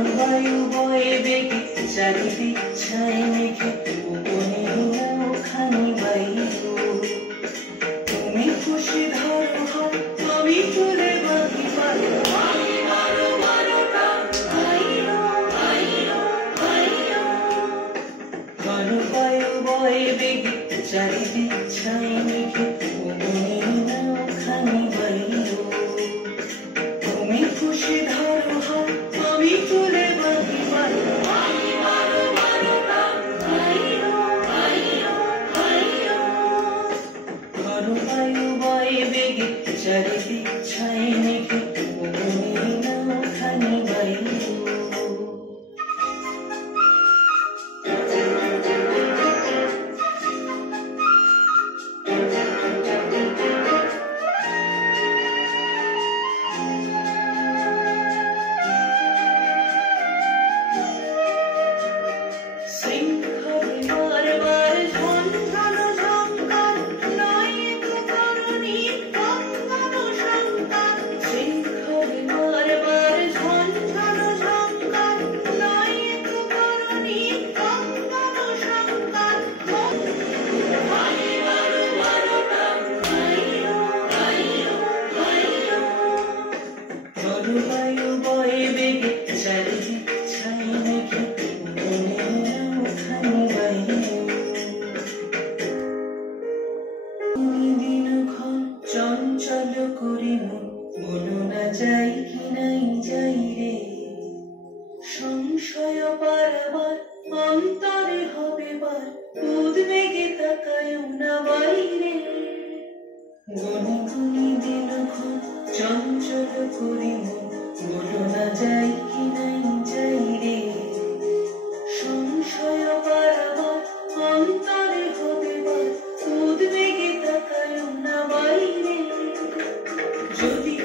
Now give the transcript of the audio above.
জলবায়ু বয়ে বেগে চারিদিক ছাই মেঘে গোপনে ওখানে বায়ু তুমি খুশি ধর আমি চলে বাকি পারো। জলবায়ু বয়ে বেগে চারিদিক ছাই মেঘে করে মন বলো না যাই কি নাই, যাই রে। সংশয় পারাবার অন্তরে হবে বার উদ্বেগে তাকায় না বাইরে গণি দিন চঞ্চল করি Could be